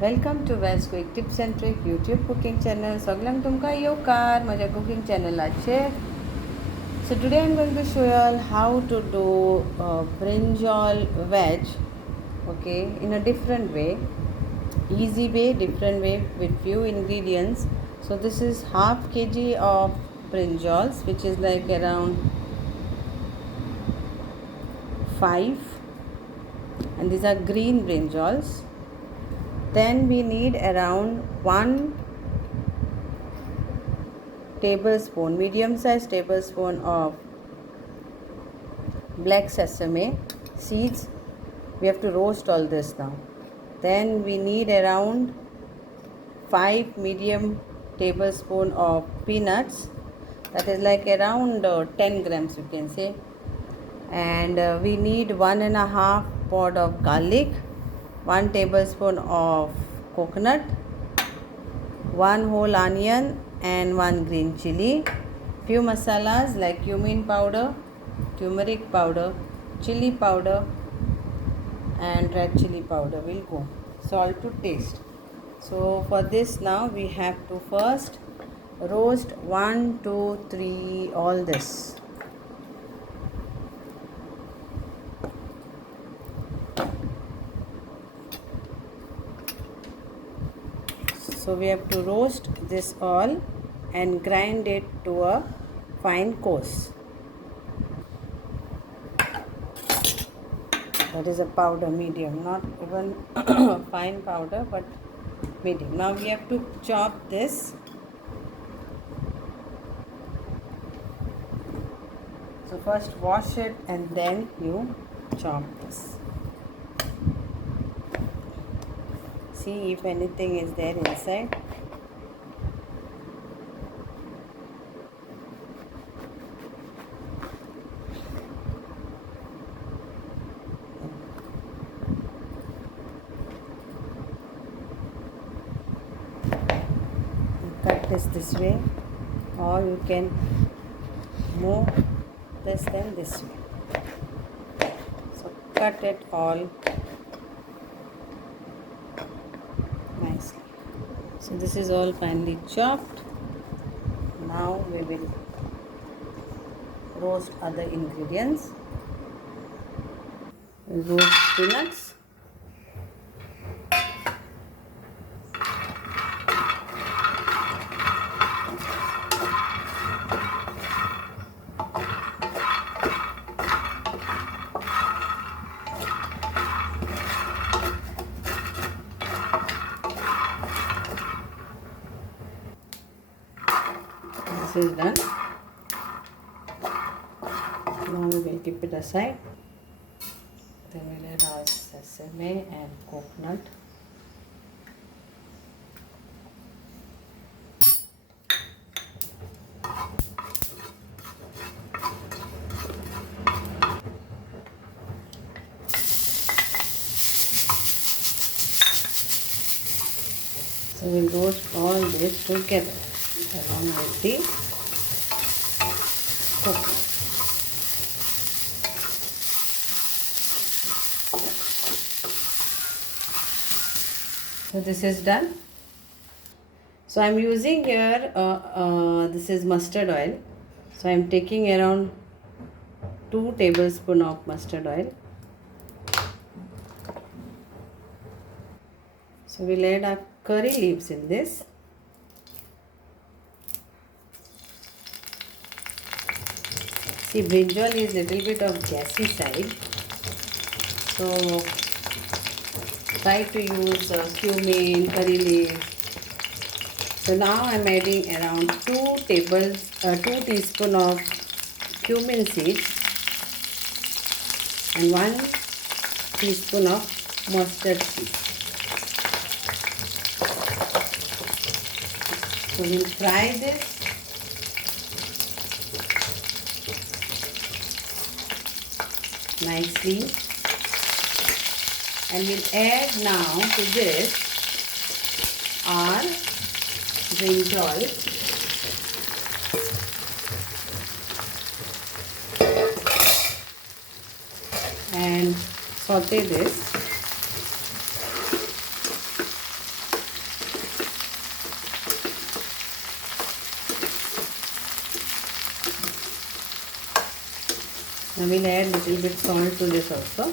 Welcome to quick tips and tricks YouTube cooking channel. सगळ्यांक तुमकां येवकार माझ्या cooking चॅनलाचे. So today I'm going to show you all how to do brinjal veg, okay, in a different way, easy way, different way with few ingredients. So this is half kg of brinjals, which is like around 5, and these are green brinjals. Then we need around 1 tablespoon, medium sized tablespoon of black sesame seeds. We have to roast all this now. Then we need around 5 medium tablespoon of peanuts, that is like around 10 grams you can say. And we need 1.5 pod of garlic, 1 tablespoon of coconut, 1 whole onion and 1 green chili, few masalas like cumin powder, turmeric powder, chili powder and red chili powder will go, salt to taste. So for this now we have to first roast 1, 2, 3 all this. So we have to roast this all and grind it to a fine coarse. That is a powder, medium, not even fine powder but medium. Now we have to chop this. So first wash it and then you chop this. See if anything is there inside. Cut this way, or you can move this then this way. So cut it all nicely. So this is all finely chopped. Now we will roast other ingredients. Roast peanuts. This is done. Now we will keep it aside. Then we will add our sesame and coconut. So we will roast all this together along with the coconut. So this is done. So I am using here this is mustard oil. So I am taking around 2 tablespoons of mustard oil. So we'll add our curry leaves in this. See, brinjal is little bit of gassy side, so try to use cumin, curry leaves. So now I am adding around 2 teaspoons of cumin seeds and 1 teaspoon of mustard seeds. So we'll fry this. Nicely, and we'll add now to this our brinjal and saute this. I will add little bit salt to this also.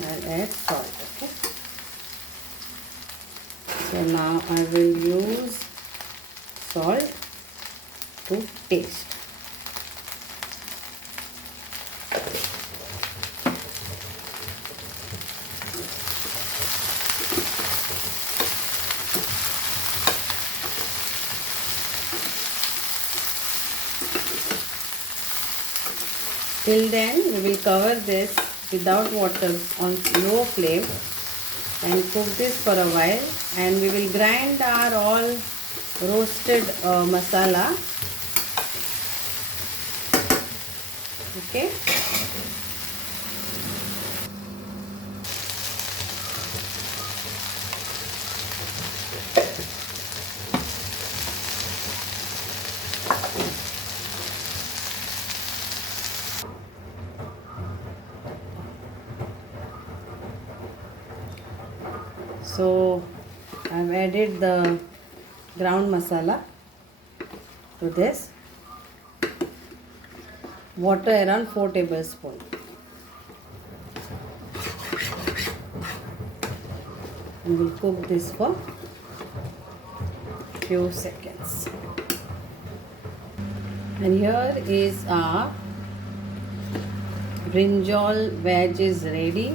I'll add salt. Okay. So now I will use salt to taste. Till then we will cover this without water on low flame and cook this for a while, and we will grind our all roasted masala. Okay. So I've added the ground masala to this. Water around 4 tablespoons. And we'll cook this for few seconds. And here is our brinjal veg is ready.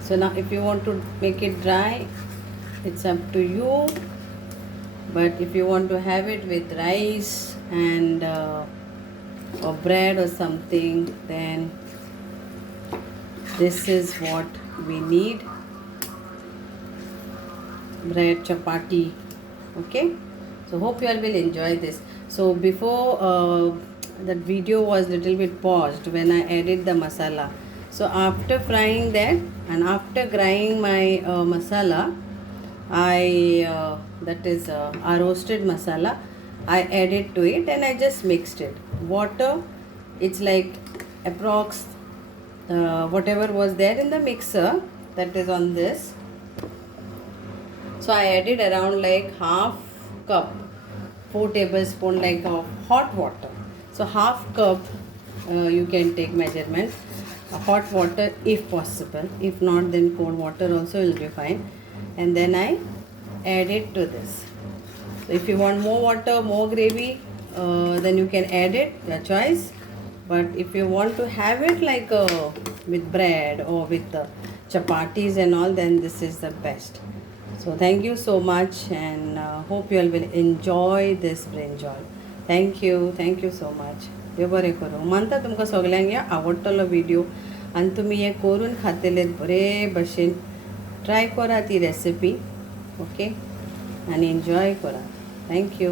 So now if you want to make it dry, it's up to you, but if you want to have it with rice and or bread or something, then this is what we need: bread, chapati. Okay, so hope you all will enjoy this. So before that video was little bit paused when I added the masala. So after frying that and after grinding my masala, that is our roasted masala, I added to it and I just mixed it. Water, it's like approx whatever was there in the mixer, that is on this. So I added around like half cup, 4 tablespoons like of hot water. So half cup you can take measurement, hot water if possible. If not, then cold water also will be fine. And then I add it to this. So if you want more water, more gravy, then you can add it, your choice. But if you want to have it like with bread or with chapatis and all, then this is the best. So thank you so much, and hope you all will enjoy this brinjal. Thank you so much. देव बरें करूं. मानता तुमकां सगल्यांक आवडटलो video आनी तुमी हे करून खातलेत बरे भशेन. ट्राय करा ती रेसिपी. ओके, आनी एन्जॉय करा. थँक्यू.